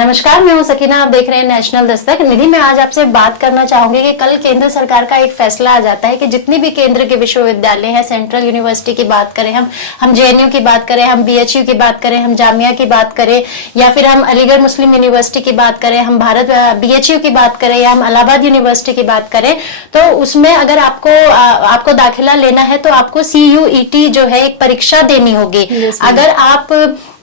नमस्कार, मैं हूं सकीना। आप देख रहे हैं नेशनल दस्तक। निधि, मैं आज आपसे बात करना चाहूंगी कि कल केंद्र सरकार का एक फैसला आ जाता है कि जितनी भी केंद्र के विश्वविद्यालय हैं, सेंट्रल यूनिवर्सिटी की बात करें, हम जेएनयू की बात करें, हम बीएचयू की बात करें, हम जामिया की बात करें, या फिर हम अलीगढ़ मुस्लिम यूनिवर्सिटी की बात करें, हम भारत बीएचयू की बात करें, या हम इलाहाबाद यूनिवर्सिटी की बात करें, तो उसमें अगर आपको दाखिला लेना है तो आपको CUET जो है एक परीक्षा देनी होगी। अगर आप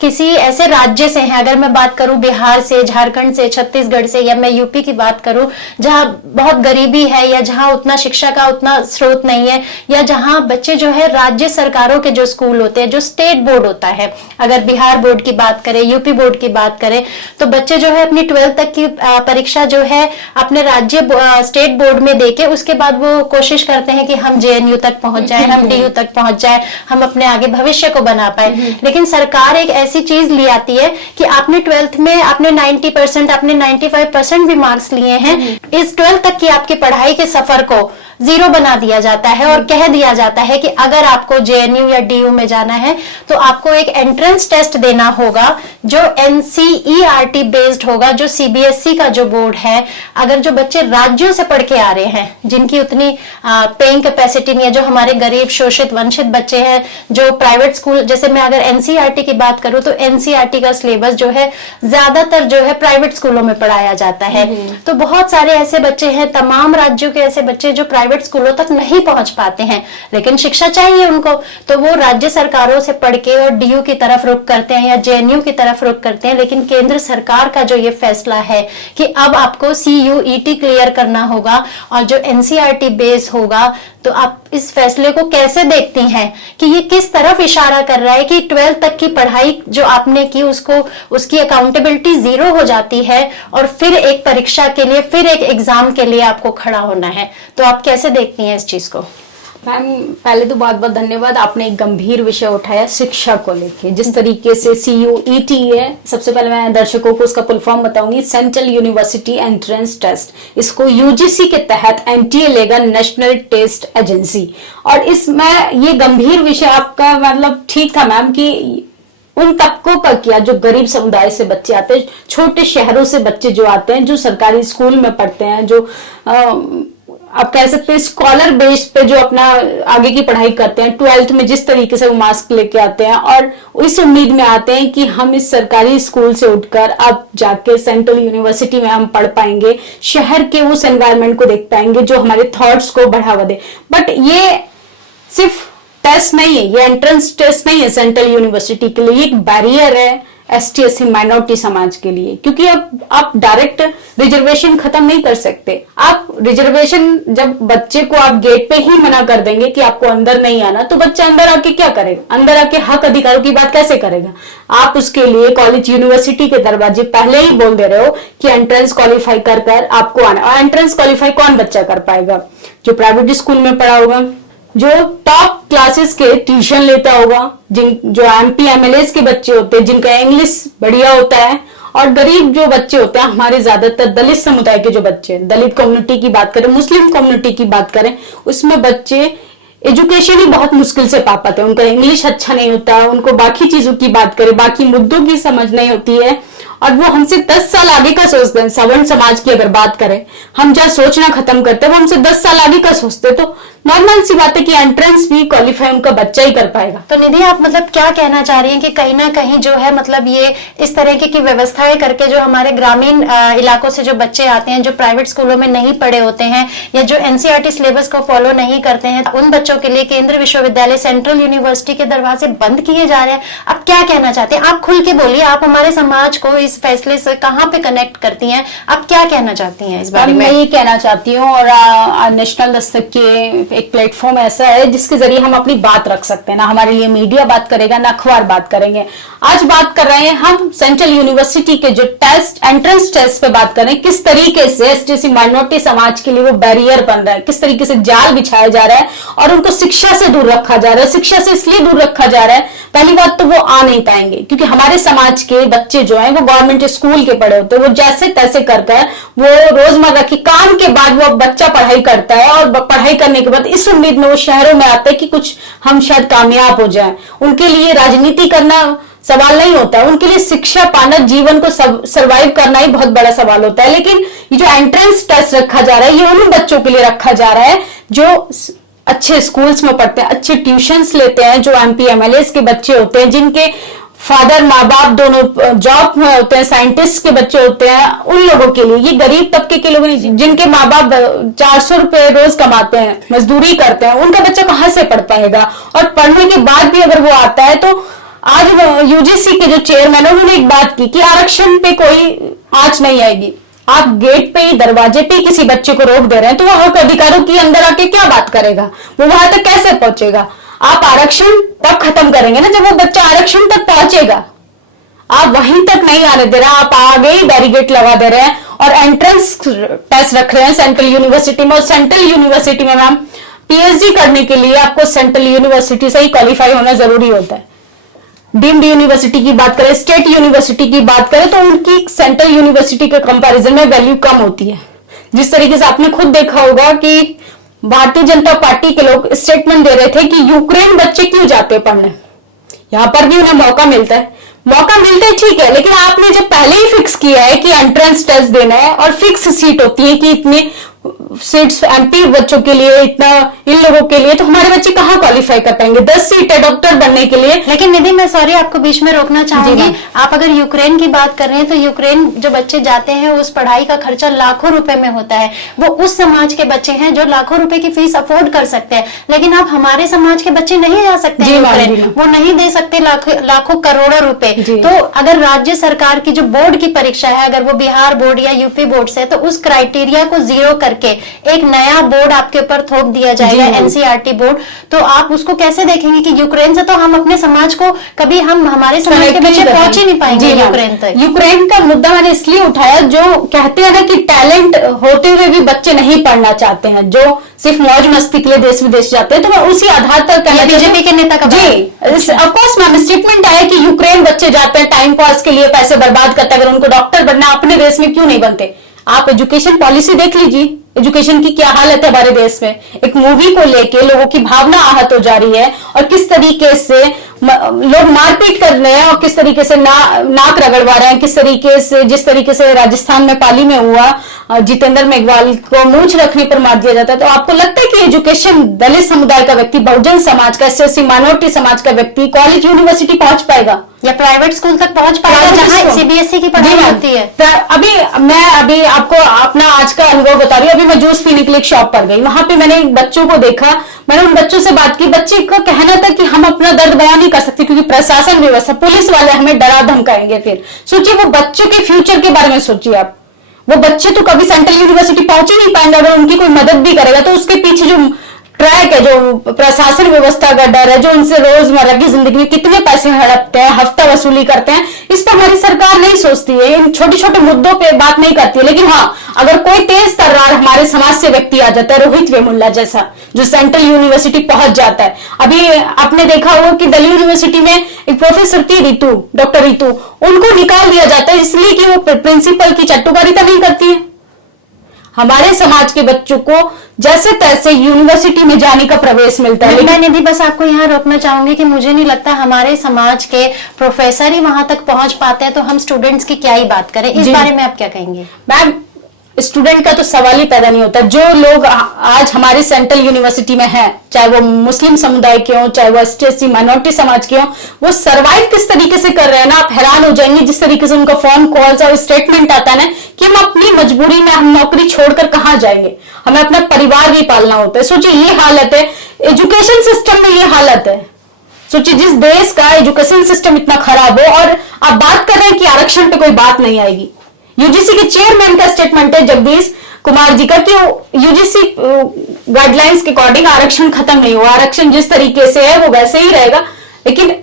किसी ऐसे राज्य से हैं, अगर मैं बात करूं बिहार से, झारखंड से, छत्तीसगढ़ से, या मैं यूपी की बात करूं जहां बहुत गरीबी है, या जहां उतना शिक्षा का उतना स्रोत नहीं है, या जहां बच्चे जो है राज्य सरकारों के जो स्कूल होते हैं, जो स्टेट बोर्ड होता है, अगर बिहार बोर्ड की बात करें, यूपी बोर्ड की बात करें, तो बच्चे जो है अपनी 12th तक की परीक्षा जो है अपने राज्य स्टेट बोर्ड में देके उसके बाद वो कोशिश करते हैं कि हम JNU तक पहुंच जाए, हम DU तक पहुंच जाए, हम अपने आगे भविष्य को बना पाए। लेकिन सरकार एक ऐसी चीज ले आती है कि आपने 12th में आपने 90%, आपने 95% भी मार्क्स लिए हैं, इस 12th तक की आपकी पढ़ाई के सफर को जीरो बना दिया जाता है और कह दिया जाता है कि अगर आपको JNU या DU में जाना है तो आपको एक एंट्रेंस टेस्ट देना होगा जो NCERT बेस्ड होगा, जो CBSE का जो बोर्ड है। अगर जो बच्चे राज्यों से पढ़ के आ रहे हैं, जिनकी उतनी पेइंग कैपेसिटी नहीं है, जो हमारे गरीब शोषित वंचित बच्चे हैं, जो प्राइवेट स्कूल, जैसे मैं अगर NCERT की बात करूं तो NCERT का सिलेबस जो है ज्यादातर जो है प्राइवेट स्कूलों में पढ़ाया जाता है। तो बहुत सारे ऐसे बच्चे हैं, तमाम राज्यों के ऐसे बच्चे जो प्राइवेट स्कूलों तक नहीं पहुंच पाते हैं, लेकिन शिक्षा चाहिए उनको, तो वो राज्य सरकारों से पढ़ के और DU की तरफ रुख करते हैं या JNU की तरफ रुख करते हैं। लेकिन केंद्र सरकार का जो ये फैसला है कि अब आपको CUET क्लियर करना होगा और जो NCERT बेस होगा, तो आप इस फैसले को कैसे देखती हैं कि ये किस तरफ इशारा कर रहा है कि 12th तक की पढ़ाई जो आपने की उसकी अकाउंटेबिलिटी जीरो हो जाती है और फिर एक परीक्षा के लिए, फिर एक एग्जाम के लिए आपको खड़ा होना है। तो आप कैसे देखती हैं इस चीज को? मैम, पहले तो बहुत बहुत धन्यवाद, आपने एक गंभीर विषय उठाया शिक्षा को लेके। जिस तरीके से CUET है, सबसे पहले मैं दर्शकों को उसका फुल फॉर्म बताऊंगी, सेंट्रल यूनिवर्सिटी एंट्रेंस टेस्ट। इसको UGC के तहत NTA लेगा, नेशनल टेस्ट एजेंसी। और इसमें ये गंभीर विषय आपका मतलब ठीक था मैम कि उन तबकों का किया जो गरीब समुदाय से बच्चे आते हैं, छोटे शहरों से बच्चे जो आते हैं, जो सरकारी स्कूल में पढ़ते हैं, जो आप कह सकते हैं स्कॉलर बेस पे जो अपना आगे की पढ़ाई करते हैं, 12th में जिस तरीके से वो मार्क्स लेके आते हैं और इस उम्मीद में आते हैं कि हम इस सरकारी स्कूल से उठकर अब जाके सेंट्रल यूनिवर्सिटी में हम पढ़ पाएंगे, शहर के उस एनवायरनमेंट को देख पाएंगे जो हमारे थॉट्स को बढ़ावा दे। बट ये सिर्फ टेस्ट नहीं है, ये एंट्रेंस टेस्ट नहीं है सेंट्रल यूनिवर्सिटी के लिए, एक बैरियर है ST/SC माइनॉरिटी समाज के लिए। क्योंकि अब आप डायरेक्ट रिजर्वेशन खत्म नहीं कर सकते। आप रिजर्वेशन जब बच्चे को आप गेट पे ही मना कर देंगे कि आपको अंदर नहीं आना, तो बच्चा अंदर आके क्या करेगा? अंदर आके हक अधिकारों की बात कैसे करेगा? आप उसके लिए कॉलेज यूनिवर्सिटी के दरवाजे पहले ही बोल दे रहे हो कि एंट्रेंस क्वालिफाई कर आपको आना। और एंट्रेंस क्वालिफाई कौन बच्चा कर पाएगा? जो प्राइवेट स्कूल में पढ़ा होगा, जो टॉप क्लासेस के ट्यूशन लेता होगा, जो MP MLAs के बच्चे होते हैं, जिनका इंग्लिश बढ़िया होता है, और गरीब जो बच्चे होते हैं, हमारे ज्यादातर दलित समुदाय के जो बच्चे, दलित कम्युनिटी की बात करें, मुस्लिम कम्युनिटी की बात करें, उसमें बच्चे एजुकेशन ही बहुत मुश्किल से पा पाते हैं। उनका इंग्लिश अच्छा नहीं होता, उनको बाकी चीजों की बात करें, बाकी मुद्दों की समझ नहीं होती है, और वो हमसे 10 साल आगे का सोचते हैं। सवर्ण समाज की अगर बात करें, हम जहाँ सोचना खत्म करते हैं, वो हमसे 10 साल आगे का सोचते हैं। तो नॉर्मल सी बात है कि एंट्रेंस भी क्वालिफाई उनका बच्चा ही कर पाएगा। तो निधि, आप मतलब क्या कहना चाह रही हैं कि कहीं ना कहीं जो है मतलब ये इस तरह की व्यवस्थाएं करके जो हमारे ग्रामीण इलाकों से जो बच्चे आते हैं, जो प्राइवेट स्कूलों में नहीं पढ़े होते हैं या जो NCERT सिलेबस को फॉलो नहीं करते हैं, उन बच्चों के लिए केंद्र विश्वविद्यालय, सेंट्रल यूनिवर्सिटी के दरवाजे बंद किए जा रहे हैं। आप क्या कहना चाहते हैं? आप खुल के बोलिए, आप हमारे समाज को इस फैसले से कहाँ पे कनेक्ट करती हैं? आप क्या कहना चाहती हैं इस बारे में? मैं ये कहना चाहती हूँ, और नेशनल दस्तक के एक प्लेटफॉर्म ऐसा है जिसके जरिए हम अपनी बात रख सकते हैं। ना हमारे लिए मीडिया बात करेगा, ना अखबार बात करेंगे। आज बात कर रहे हैं हम सेंट्रल यूनिवर्सिटी के जो टेस्ट, एंट्रेंस टेस्ट पे बात करें, किस तरीके से ST/SC माइनॉरिटी समाज के लिए वो बैरियर बन रहा है, किस तरीके से जाल बिछाया जा रहा है और उनको शिक्षा से दूर रखा जा रहा है। शिक्षा से इसलिए दूर रखा जा रहा है, पहली बात तो वो आ नहीं पाएंगे क्योंकि हमारे समाज के बच्चे जो हैं वो गवर्नमेंट स्कूल के पढ़े होते हैं। वो जैसे तैसे कर वो रोजमर्रा की काम के बाद वो बच्चा पढ़ाई करता है, और पढ़ाई करने के बाद इस उम्मीद में वो शहरों में आते हैं कि कुछ हम शायद कामयाब हो जाएं। उनके लिए राजनीति करना सवाल नहीं होता है। उनके लिए शिक्षा पाना, जीवन को सरवाइव करना ही बहुत बड़ा सवाल होता है। लेकिन ये जो एंट्रेंस टेस्ट रखा जा रहा है, ये उन बच्चों के लिए रखा जा रहा है जो अच्छे स्कूल्स में पढ़ते हैं, अच्छे ट्यूशंस लेते हैं, जो एमपी एमएलए के बच्चे होते हैं, जिनके फादर माँ बाप दोनों जॉब में होते हैं, साइंटिस्ट के बच्चे होते हैं, उन लोगों के लिए। ये गरीब तबके के लोग नहीं, जिनके माँ बाप 400 रुपए रोज कमाते हैं, मजदूरी करते हैं, उनका बच्चा कहाँ से पढ़ पाएगा। और पढ़ने के बाद भी अगर वो आता है तो आज यूजीसी के जो चेयरमैन है उन्होंने एक बात की कि आरक्षण पे कोई आंच नहीं आएगी। आप गेट पे ही, दरवाजे पे ही किसी बच्चे को रोक दे रहे हैं तो वह अधिकारों की अंदर आके क्या बात करेगा, वो वहां तक कैसे पहुंचेगा। आप आरक्षण तब खत्म करेंगे ना जब वो बच्चा आरक्षण तक पहुंचेगा। आप वहीं तक नहीं आने दे रहे, आप आगे ही बैरिकेड लगा दे रहे हैं और एंट्रेंस टेस्ट रख रहे हैं सेंट्रल यूनिवर्सिटी में। और सेंट्रल यूनिवर्सिटी में मैम पीएचडी करने के लिए आपको सेंट्रल यूनिवर्सिटी से ही क्वालिफाई होना जरूरी होता है। डीम्ड यूनिवर्सिटी की बात करें, स्टेट यूनिवर्सिटी की बात करें तो उनकी सेंट्रल यूनिवर्सिटी के कंपैरिजन में वैल्यू कम होती है। जिस तरीके से आपने खुद देखा होगा कि भारतीय जनता पार्टी के लोग स्टेटमेंट दे रहे थे कि यूक्रेन बच्चे क्यों जाते पढ़ने, यहां पर भी उन्हें मौका मिलता है। ठीक है, लेकिन आपने जब पहले ही फिक्स किया है कि एंट्रेंस टेस्ट देना है और फिक्स सीट होती है कि इतने सीट्स एमपी बच्चों के लिए, इतना इन लोगों के लिए, तो हमारे बच्चे कहाँ क्वालिफाई कर पाएंगे। 10 सीट है डॉक्टर बनने के लिए। लेकिन निधि, मैं सॉरी आपको बीच में रोकना चाहूंगी। आप अगर यूक्रेन की बात कर रहे हैं तो यूक्रेन जो बच्चे जाते हैं उस पढ़ाई का खर्चा लाखों रुपए में होता है। वो उस समाज के बच्चे हैं जो लाखों रुपए की फीस अफोर्ड कर सकते हैं। लेकिन आप हमारे समाज के बच्चे नहीं जा सकते यूक्रेन, वो नहीं दे सकते लाखों करोड़ों रुपए। तो अगर राज्य सरकार की जो बोर्ड की परीक्षा है, अगर वो बिहार बोर्ड या यूपी बोर्ड से, तो उस क्राइटेरिया को जीरो करके एक नया बोर्ड आपके ऊपर थोप दिया जाएगा, एनसीईआरटी बोर्ड, तो आप उसको कैसे देखेंगे कि यूक्रेन से तो हम अपने समाज को कभी, हम हमारे समाज के बच्चे पहुंच ही नहीं पाएंगे यूक्रेन तक। यूक्रेन का मुद्दा मैंने इसलिए उठाया, जो कहते हैं ना कि टैलेंट होते हुए भी बच्चे नहीं पढ़ना चाहते हैं, जो सिर्फ मौज मस्ती के लिए देश विदेश जाते हैं। तो मैं उसी आधार पर कहना, बीजेपी के नेता का जी ऑफकोर्स मैम स्टेटमेंट आया कि यूक्रेन बच्चे जाते हैं टाइम पास के लिए, पैसे बर्बाद करते हैं, अगर उनको डॉक्टर बनना, अपने देश में क्यों नहीं बनते। आप एजुकेशन पॉलिसी देख लीजिए, एजुकेशन की क्या हालत है हमारे देश में। एक मूवी को लेके लोगों की भावना आहत हो जा रही है और किस तरीके से लोग मारपीट कर रहे हैं और किस तरीके से नाक रगड़वा रहे हैं, किस तरीके से, जिस तरीके से राजस्थान में पाली में हुआ, जितेंद्र मेघवाल को मूंछ रखने पर मार दिया जाता है। तो आपको लगता है कि एजुकेशन दलित समुदाय का व्यक्ति, बहुजन समाज का, एससी माइनॉरिटी समाज का व्यक्ति कॉलेज यूनिवर्सिटी पहुंच पाएगा या प्राइवेट स्कूल तक पहुंच पाएगा जहां सीबीएसई की पढ़ाई होती है। अभी आपको अपना आज का अनुभव बता रही हूँ। अभी मैं जूस पीने के लिए एक शॉप पर गई, वहां पे मैंने बच्चों को देखा, मैंने उन बच्चों से बात की। बच्चे का कहना था कि हम अपना दर्द बयान नहीं कर सकते क्योंकि प्रशासन व्यवस्था, पुलिस वाले हमें डरा धमकाएंगे। फिर सोचिए, वो बच्चों के फ्यूचर के बारे में सोचिए आप। वो बच्चे तो कभी सेंट्रल यूनिवर्सिटी पहुंच ही नहीं पाएंगे। अगर उनकी कोई मदद भी करेगा तो उसके पीछे जो ट्रैक है, जो प्रशासन व्यवस्था का डर है, जो उनसे रोजमर्रा की जिंदगी में कितने पैसे हड़पते हैं, हफ्ता वसूली करते हैं, इस पर हमारी सरकार नहीं सोचती है, इन छोटे छोटे मुद्दों पे बात नहीं करती है। लेकिन हाँ, अगर कोई तेज तर्रार हमारे समाज से व्यक्ति आ जाता है, रोहित वेमुल्ला जैसा, जो सेंट्रल यूनिवर्सिटी पहुंच जाता है। अभी आपने देखा होगा कि दिल्ली यूनिवर्सिटी में एक प्रोफेसर थी रितु, डॉक्टर रितु, उनको निकाल दिया जाता है इसलिए कि वो प्रिंसिपल की चट्टुकारिता नहीं करती है। हमारे समाज के बच्चों को जैसे तैसे यूनिवर्सिटी में जाने का प्रवेश मिलता है। मैं निधि बस आपको यहाँ रोकना चाहूंगी कि मुझे नहीं लगता हमारे समाज के प्रोफेसर ही वहां तक पहुंच पाते हैं, तो हम स्टूडेंट्स की क्या ही बात करें। इस बारे में आप क्या कहेंगे? मैम, स्टूडेंट का तो सवाल ही पैदा नहीं होता। जो लोग आज हमारे सेंट्रल यूनिवर्सिटी में हैं, चाहे वो मुस्लिम समुदाय के हों, चाहे वो एसटी माइनॉरिटी समाज के हों, वो सरवाइव किस तरीके से कर रहे हैं ना, आप हैरान हो जाएंगे। जिस तरीके से उनका फोन कॉल्स और स्टेटमेंट आता है ना कि हम अपनी मजबूरी में, हम नौकरी छोड़कर कहाँ जाएंगे, हमें अपना परिवार भी पालना होता है। सोचिए, ये हालत है एजुकेशन सिस्टम में, ये हालत है। सोचिए, जिस देश का एजुकेशन सिस्टम इतना खराब हो और आप बात कर रहे हैं कि आरक्षण पे कोई बात नहीं आएगी। यूजीसी के चेयरमैन का स्टेटमेंट है जगदीश कुमार जी का कि यूजीसी गाइडलाइंस के अकॉर्डिंग आरक्षण खत्म नहीं हुआ, आरक्षण जिस तरीके से है वो वैसे ही रहेगा। लेकिन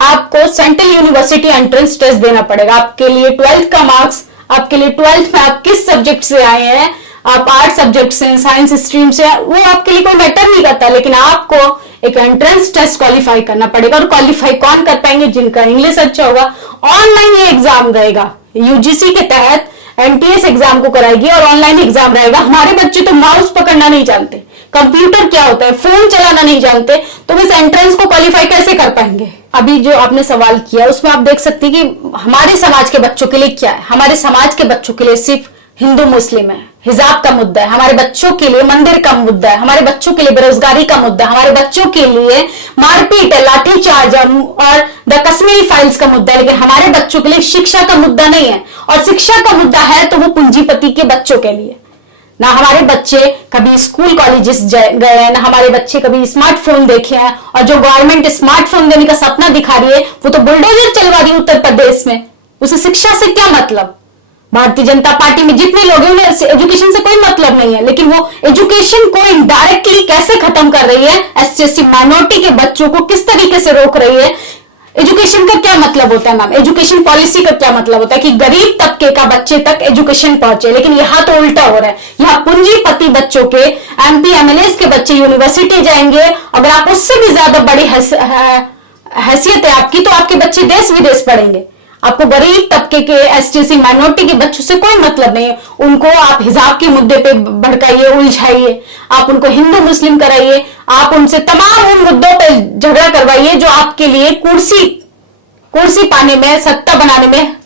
आपको सेंट्रल यूनिवर्सिटी एंट्रेंस टेस्ट देना पड़ेगा। आपके लिए 12th का मार्क्स, आपके लिए 12th में आप किस सब्जेक्ट से आए हैं, आप आर्ट सब्जेक्ट से, साइंस स्ट्रीम से, वो आपके लिए कोई मैटर नहीं करता। लेकिन आपको एक एंट्रेंस टेस्ट क्वालिफाई करना पड़ेगा। और क्वालिफाई कौन कर पाएंगे? जिनका इंग्लिश अच्छा होगा। ऑनलाइन ये एग्जाम रहेगा, यूजीसी के तहत एमटीएस एग्जाम को कराएगी और ऑनलाइन एग्जाम रहेगा। हमारे बच्चे तो माउस पकड़ना नहीं जानते, कंप्यूटर क्या होता है, फोन चलाना नहीं जानते, तो इस एंट्रेंस को क्वालिफाई कैसे कर पाएंगे? अभी जो आपने सवाल किया उसमें आप देख सकते हैं कि हमारे समाज के बच्चों के लिए क्या है। हमारे समाज के बच्चों के लिए सिर्फ हिंदू मुस्लिम है, हिजाब का मुद्दा है, हमारे बच्चों के लिए मंदिर का मुद्दा है, हमारे बच्चों के लिए बेरोजगारी का मुद्दा है, हमारे बच्चों के लिए मारपीट है, लाठीचार्ज और द कश्मीरी फाइल्स का मुद्दा है, लेकिन हमारे बच्चों के लिए शिक्षा का मुद्दा नहीं है। और शिक्षा का मुद्दा है तो वो पूंजीपति के बच्चों के लिए। ना हमारे बच्चे कभी स्कूल कॉलेजेस गए हैं, ना हमारे बच्चे कभी स्मार्टफोन देखे हैं, और जो गवर्नमेंट स्मार्टफोन देने का सपना दिखा रही है वो तो बुलडोजर चलवा रही है उत्तर प्रदेश में। उसे शिक्षा से क्या मतलब? भारतीय जनता पार्टी में जितने लोग हैं उन्हें एजुकेशन से कोई मतलब नहीं है, लेकिन वो एजुकेशन को इनडायरेक्टली कैसे खत्म कर रही है, एससी माइनॉरिटी के बच्चों को किस तरीके से रोक रही है। एजुकेशन का क्या मतलब होता है मैम? एजुकेशन पॉलिसी का क्या मतलब होता है कि गरीब तबके का बच्चे तक एजुकेशन पहुंचे, लेकिन यहाँ तो उल्टा हो रहा है। यहाँ पूंजीपति बच्चों के, एमपी एमएलए के बच्चे यूनिवर्सिटी जाएंगे, अगर आप उससे भी ज्यादा बड़ी हैसियत है आपकी तो आपके बच्चे देश विदेश पढ़ेंगे। आपको गरीब तबके के, एसटी माइनॉरिटी के बच्चों से कोई मतलब नहीं है। उनको आप हिजाब के मुद्दे पे भड़काइए, उलझाइए, आप उनको हिंदू मुस्लिम कराइए, आप उनसे तमाम उन मुद्दों पे झगड़ा करवाइए जो आपके लिए कुर्सी पाने में, सत्ता बनाने में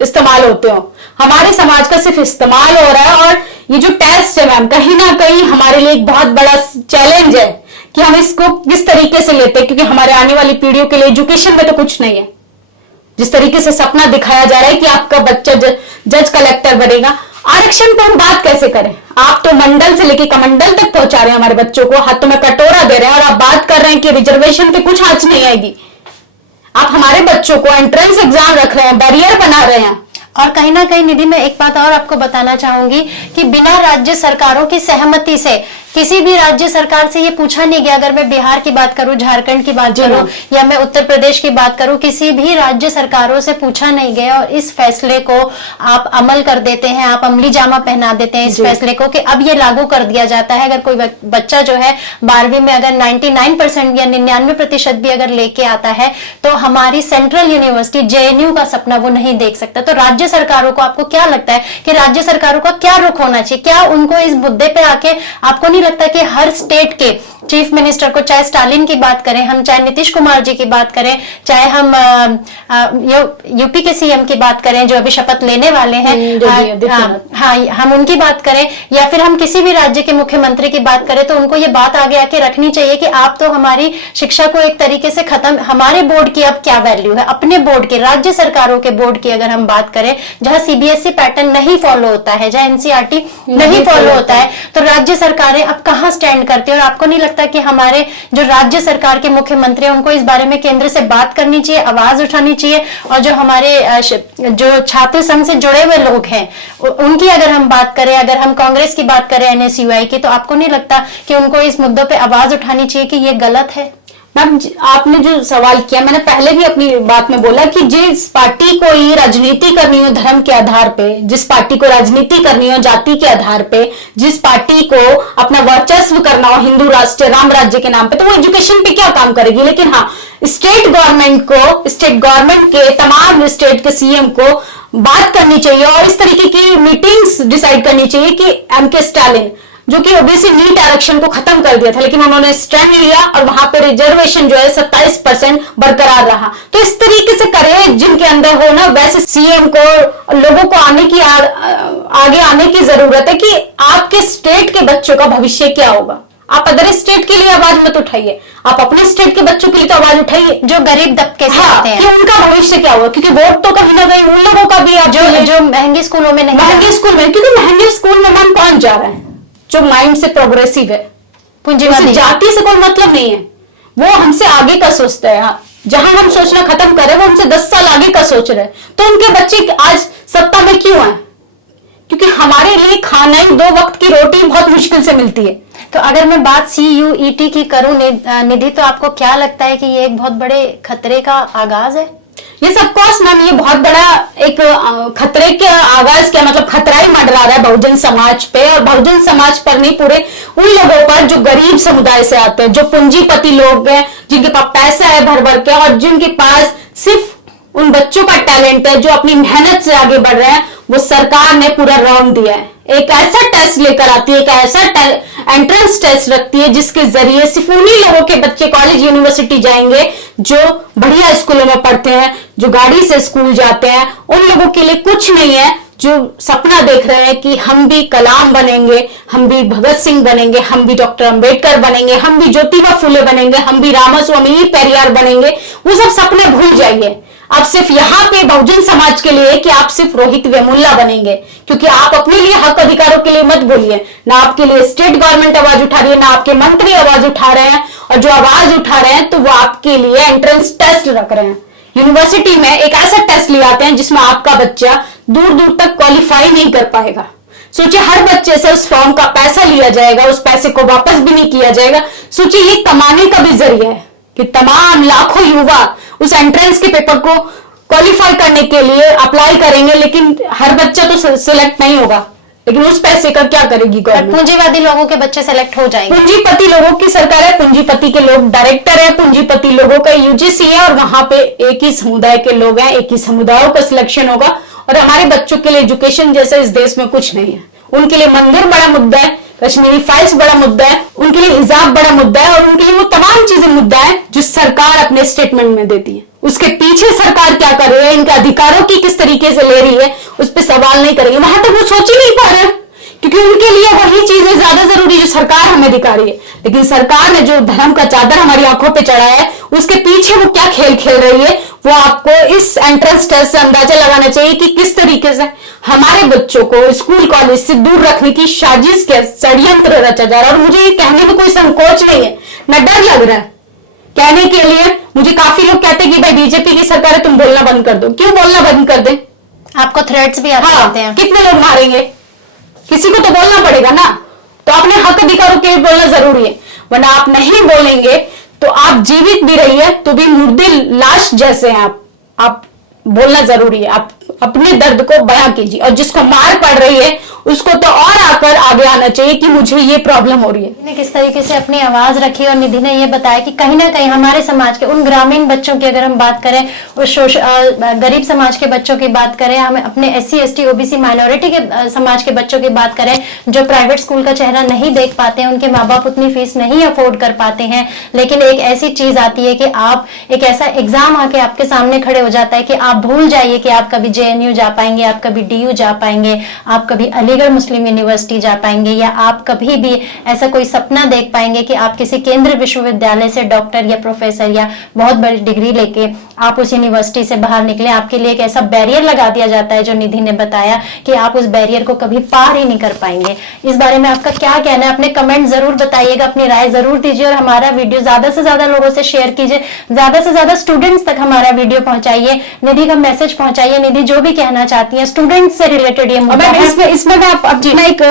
इस्तेमाल होते हो। हमारे समाज का सिर्फ इस्तेमाल हो रहा है। और ये जो टेस्ट है मैम, कहीं ना कहीं हमारे लिए एक बहुत बड़ा चैलेंज है कि हम इसको किस तरीके से लेते हैं, क्योंकि हमारे आने वाली पीढ़ियों के लिए एजुकेशन में तो कुछ नहीं है। जिस तरीके से सपना दिखाया जा रहा है कि आपका बच्चा जज कलेक्टर बनेगा, आरक्षण पर हम बात कैसे करें? आप तो मंडल से लेके कमंडल तक पहुंचा रहे हैं हमारे बच्चों को, हाथों में कटोरा दे रहे हैं, और आप बात कर रहे हैं कि रिजर्वेशन पे कुछ आंच नहीं आएगी। आप हमारे बच्चों को एंट्रेंस एग्जाम रख रहे हैं, बैरियर बना रहे हैं। और कहीं ना कहीं निधि, मैं एक बात और आपको बताना चाहूंगी कि बिना राज्य सरकारों की सहमति से किसी भी राज्य सरकार से ये पूछा नहीं गया। अगर मैं बिहार की बात करूं, झारखंड की बात करूं, या मैं उत्तर प्रदेश की बात करूं, किसी भी राज्य सरकारों से पूछा नहीं गया। और इस फैसले को आप अमल कर देते हैं, आप अमली जामा पहना देते हैं इस फैसले को कि अब ये लागू कर दिया जाता है। अगर कोई बच्चा जो है 12वीं में अगर 99% या 99% भी अगर लेके आता है तो हमारी सेंट्रल यूनिवर्सिटी जेएनयू का सपना वो नहीं देख सकता। तो राज्य सरकारों को, आपको क्या लगता है कि राज्य सरकारों का क्या रुख होना चाहिए? क्या उनको इस मुद्दे पे आके आपको नहीं लगता कि हर स्टेट के चीफ मिनिस्टर को, चाहे स्टालिन की बात करें हम, चाहे नीतीश कुमार जी की बात करें, चाहे हम यूपी के सीएम की बात करें जो अभी शपथ लेने वाले हैं, हाँ हम उनकी बात करें, या फिर हम किसी भी राज्य के मुख्यमंत्री की बात करें, तो उनको ये बात आगे आके रखनी चाहिए कि आप तो हमारी शिक्षा को एक तरीके से खत्म, हमारे बोर्ड की अब क्या वैल्यू है, अपने बोर्ड के, राज्य सरकारों के बोर्ड की अगर हम बात करें जहां सीबीएसई पैटर्न नहीं फॉलो होता है, जहां एनसीईआरटी नहीं फॉलो होता है, तो राज्य सरकारें अब कहां स्टैंड करती है? और आपको नहीं लगता कि हमारे जो राज्य सरकार के मुख्यमंत्री हैं उनको इस बारे में केंद्र से बात करनी चाहिए, आवाज उठानी चाहिए? और जो हमारे जो छात्र संघ से जुड़े हुए लोग हैं उनकी अगर हम बात करें, अगर हम कांग्रेस की बात करें, एनएसयूआई की, तो आपको नहीं लगता कि उनको इस मुद्दों पे आवाज उठानी चाहिए कि ये गलत है? मैम, आपने जो सवाल किया, मैंने पहले भी अपनी बात में बोला कि जिस पार्टी को ये राजनीति करनी हो धर्म के आधार पे, जिस पार्टी को राजनीति करनी हो जाति के आधार पे, जिस पार्टी को अपना वर्चस्व करना हो हिंदू राष्ट्र, राम राज्य के नाम पे, तो वो एजुकेशन पे क्या काम करेगी? लेकिन हाँ, स्टेट गवर्नमेंट के तमाम स्टेट के सीएम को बात करनी चाहिए और इस तरीके की मीटिंग्स डिसाइड करनी चाहिए कि एमके स्टालिन, जो कि ओबीसी नीट आरक्षण को खत्म कर दिया था, लेकिन उन्होंने स्टैंड लिया और वहां पे रिजर्वेशन जो है 27% बरकरार रहा। तो इस तरीके से करें जिनके अंदर हो ना, वैसे सीएम को, लोगों को आगे आने की जरूरत है कि आपके स्टेट के बच्चों का भविष्य क्या होगा। आप अदर स्टेट के लिए आवाज मत उठाइए, आप अपने स्टेट के बच्चों के लिए तो आवाज उठाइए जो गरीब तबके से आते हैं, कि उनका भविष्य क्या होगा। क्योंकि वोट तो कहीं ना कहीं उन लोगों का भी, जो महंगे स्कूलों में नहीं, महंगे स्कूल में, क्योंकि महंगे स्कूल में मन कौन जा रहा है? जो माइंड से प्रोग्रेसिव है, पूंजीवादी, जाति से कोई मतलब नहीं है, वो हमसे आगे का सोचता है। जहां हम सोचना खत्म करें वो हमसे 10 साल आगे का सोच रहे हैं। तो उनके बच्चे आज सत्ता में क्यों आए? क्योंकि हमारे लिए खाना ही 2 वक्त की रोटी बहुत मुश्किल से मिलती है। तो अगर मैं बात CUET की करूं निधि, तो आपको क्या लगता है कि ये एक बहुत बड़े खतरे का आगाज है? ये सब कोर्स मैम, ये बहुत बड़ा एक खतरे के आगाज, क्या मतलब खतरा ही मंडरा रहा है बहुजन समाज पे, और बहुजन समाज पर नहीं, पूरे उन लोगों पर जो गरीब समुदाय से आते हैं, जो पूंजीपति लोग हैं, जिनके पास पैसा है भर भर के, और जिनके पास सिर्फ उन बच्चों का टैलेंट है जो अपनी मेहनत से आगे बढ़ रहे हैं, वो सरकार ने पूरा रौंद दिया है। एक ऐसा टेस्ट लेकर आती है, एक ऐसा एंट्रेंस टेस्ट रखती है जिसके जरिए सिर्फ उन्हीं लोगों के बच्चे कॉलेज यूनिवर्सिटी जाएंगे जो बढ़िया स्कूलों में पढ़ते हैं, जो गाड़ी से स्कूल जाते हैं। उन लोगों के लिए कुछ नहीं है जो सपना देख रहे हैं कि हम भी कलाम बनेंगे, हम भी भगत सिंह बनेंगे, हम भी डॉक्टर अंबेडकर बनेंगे, हम भी ज्योतिबा फुले बनेंगे, हम भी रामास्वामी पेरियार बनेंगे। वो सब सपने भूल जाइए। अब सिर्फ यहाँ पे बहुजन समाज के लिए कि आप सिर्फ रोहित वेमुल्ला बनेंगे, क्योंकि आप अपने लिए हक अधिकारों के लिए मत बोलिए। ना आपके लिए स्टेट गवर्नमेंट आवाज उठा रही है, ना आपके मंत्री आवाज उठा रहे हैं, और जो आवाज उठा रहे हैं तो वो आपके लिए एंट्रेंस टेस्ट रख रहे हैं। यूनिवर्सिटी में एक ऐसा टेस्ट ले आते हैं जिसमें आपका बच्चा दूर दूर तक क्वालिफाई नहीं कर पाएगा। सोचिए, हर बच्चे से उस फॉर्म का पैसा लिया जाएगा, उस पैसे को वापस भी नहीं किया जाएगा। सोचिए, ये कमाने का भी जरिया है कि तमाम लाखों युवा उस एंट्रेंस के पेपर को क्वालिफाई करने के लिए अप्लाई करेंगे, लेकिन हर बच्चा तो सिलेक्ट नहीं होगा। लेकिन उस पैसे का क्या करेगी गवर्नमेंट? पूंजीवादी लोगों के बच्चे सेलेक्ट हो जाएंगे। पूंजीपति लोगों की सरकार है, पूंजीपति के लोग डायरेक्टर है, पूंजीपति लोगों का यूजीसी है, और वहां पे एक ही समुदाय के लोग हैं, एक ही समुदायों का सिलेक्शन होगा। और हमारे बच्चों के लिए एजुकेशन जैसे इस देश में कुछ नहीं है। उनके लिए मंदिर बड़ा मुद्दा है, कश्मीरी फाइल्स बड़ा मुद्दा है, उनके लिए हिजाब बड़ा मुद्दा है, और उनके लिए वो तमाम चीजें मुद्दा है जो सरकार अपने स्टेटमेंट में देती है। उसके पीछे सरकार क्या कर रही है, इनके अधिकारों की किस तरीके से ले रही है, उस पर सवाल नहीं करेंगे। वहां तक वो सोच ही नहीं पा रहे हैं, क्योंकि उनके लिए वही चीजें ज्यादा जरूरी जो सरकार हमें दिखा रही है। लेकिन सरकार ने जो धर्म का चादर हमारी आंखों पे चढ़ाया है, उसके पीछे वो क्या खेल खेल रही है, वो आपको इस एंट्रेंस टेस्ट से अंदाजा लगाना चाहिए कि किस तरीके से हमारे बच्चों को स्कूल कॉलेज से दूर रखने की साजिश के षड्यंत्र रचा जा रहा है। और मुझे ये कहने में कोई संकोच नहीं है, न डर लग रहा है कहने के लिए। मुझे काफी लोग कहते हैं कि भाई बीजेपी की सरकार है, तुम बोलना बंद कर दो। क्यों बोलना बंद कर दे? आपको थ्रेट्स भी आते रहते हैं। कितने लोग मारेंगे? किसी को तो बोलना पड़ेगा ना। तो अपने हक अधिकारों के लिए बोलना जरूरी है, वरना आप नहीं बोलेंगे तो आप जीवित भी रहिए तो भी मुर्दे लाश जैसे हैं आप बोलना जरूरी है। आप अपने दर्द को बयां कीजिए, और जिसको मार पड़ रही है उसको तो और आकर आगे आना चाहिए कि मुझे ये प्रॉब्लम हो रही है। ने किस तरीके से अपनी आवाज रखी, और निधि ने ये बताया कि कहीं ना कहीं हमारे समाज के उन ग्रामीण बच्चों की अगर हम बात करें, उस गरीब समाज के बच्चों की बात करें, हम अपने SC ST OBC माइनॉरिटी के समाज के बच्चों की बात करें जो प्राइवेट स्कूल का चेहरा नहीं देख पाते हैं, उनके माँ बाप उतनी फीस नहीं अफोर्ड कर पाते हैं, लेकिन एक ऐसी चीज आती है कि आप एक ऐसा एग्जाम आके आपके सामने खड़े हो जाता है कि आप भूल जाइए कि आप कभी JNU जा पाएंगे, आप कभी DU जा पाएंगे, आप कभी अलीगढ़ मुस्लिम यूनिवर्सिटी जा पाएंगे, या आप कभी भी ऐसा कोई सपना देख पाएंगे कि आप किसी केंद्रीय विश्वविद्यालय से डॉक्टर या प्रोफेसर या बहुत बड़ी डिग्री लेके आप उस यूनिवर्सिटी से बाहर निकले। आपके लिए एक ऐसा बैरियर लगा दिया जाता है जो निधि ने बताया कि आप उस बैरियर को कभी पार ही नहीं कर पाएंगे। इस बारे में आपका क्या कहना है? अपने कमेंट जरूर बताइएगा, अपनी राय जरूर दीजिए, और हमारा वीडियो ज्यादा से ज्यादा लोगों से शेयर कीजिए, ज्यादा से ज्यादा स्टूडेंट्स तक हमारा वीडियो पहुंचाइए, निधि का मैसेज पहुंचाइए। निधि जो भी कहना चाहती है स्टूडेंट्स से रिलेटेड ये मुद्दा है। इसमें मैं अपना एक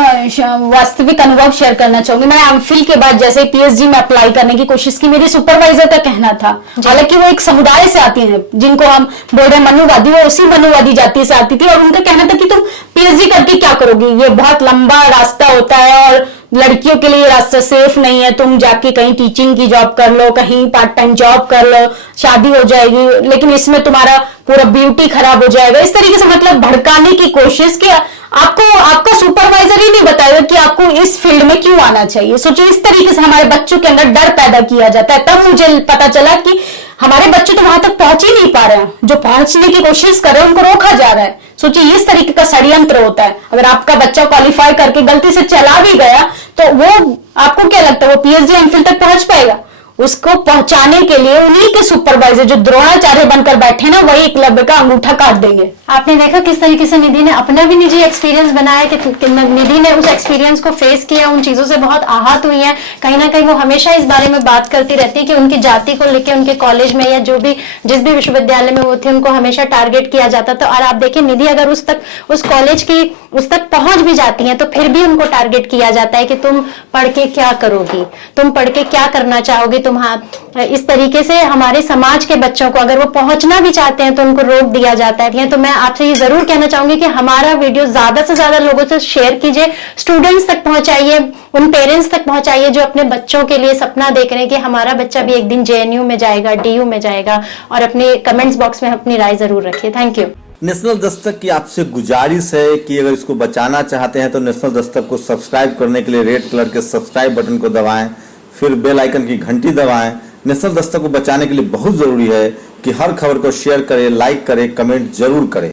वास्तविक अनुभव शेयर करना चाहूंगी। मैंने एमफिल के बाद जैसे PSG में अप्लाई करने की कोशिश की, मेरी सुपरवाइजर का कहना था, हालांकि वो एक समुदाय से आती है जिनको हम बोल रहे हैं मनुवादी, वो उसी मनुवादी जाति से आती थी, और उनका कहना था कि तुम PhD करके क्या करोगी, ये बहुत लंबा रास्ता होता है और लड़कियों के लिए रास्ता सेफ नहीं है, तुम जाके कहीं टीचिंग की जॉब कर लो, कहीं पार्ट टाइम जॉब कर लो, शादी हो जाएगी, लेकिन इसमें तुम्हारा पूरा ब्यूटी खराब हो जाएगा। इस तरीके से मतलब भड़काने की कोशिश कि आपको आपका सुपरवाइजर ही नहीं बताएगा कि आपको इस फील्ड में क्यों आना चाहिए। सोचो, इस तरीके से हमारे बच्चों के अंदर डर पैदा किया जाता है। तब मुझे पता चला कि हमारे बच्चे तो वहां तक पहुंच ही नहीं पा रहे हैं, जो पहुंचने की कोशिश कर रहे हैं उनको रोका जा रहा है। सोचिए, इस तरीके का षड्यंत्र होता है। अगर आपका बच्चा क्वालिफाई करके गलती से चला भी गया तो वो आपको क्या लगता है वो PhD MPhil तक पहुंच पाएगा? उसको पहुंचाने के लिए उन्हीं के सुपरवाइजर जो द्रोणाचार्य बनकर बैठे ना, वही एकलव्य का अंगूठा काट देंगे। आपने देखा किस तरीके से निधि ने अपना भी निजी एक्सपीरियंस बनाया कि निधि ने उस एक्सपीरियंस को फेस किया, उन चीजों से बहुत आहत हुई है। कहीं ना कहीं वो हमेशा इस बारे में बात करती रहती है कि उनकी जाति को लेकर उनके कॉलेज में या जो भी जिस भी विश्वविद्यालय में वो थे उनको हमेशा टारगेट किया जाता था। और आप देखिए, निधि अगर उस कॉलेज की उस तक पहुंच भी जाती हैं तो फिर भी उनको टारगेट किया जाता है कि तुम पढ़ के क्या करोगी, तुम पढ़ के क्या करना चाहोगी। इस तरीके से हमारे समाज के बच्चों को अगर वो पहुंचना भी चाहते हैं तो उनको रोक दिया जाता है। तो मैं आपसे ये जरूर कहना चाहूंगी कि हमारा वीडियो ज्यादा से ज्यादा लोगों से शेयर कीजिए, स्टूडेंट्स तक पहुंचाइए, उन पेरेंट्स तक पहुंचाइए जो अपने बच्चों के लिए सपना देख रहे हैं कि हमारा बच्चा भी एक दिन JNU में जाएगा, DU में जाएगा। और अपने कमेंट्स बॉक्स में अपनी राय जरूर रखिए। Thank you. नेशनल दस्तक की आपसे गुजारिश है कि अगर इसको बचाना चाहते हैं तो नेशनल दस्तक को सब्सक्राइब करने के लिए रेड कलर के सब्सक्राइब बटन को दबाएं, फिर बेल आइकन की घंटी दबाएं। नेशनल दस्तक को बचाने के लिए बहुत जरूरी है कि हर खबर को शेयर करें, लाइक करें, कमेंट जरूर करें।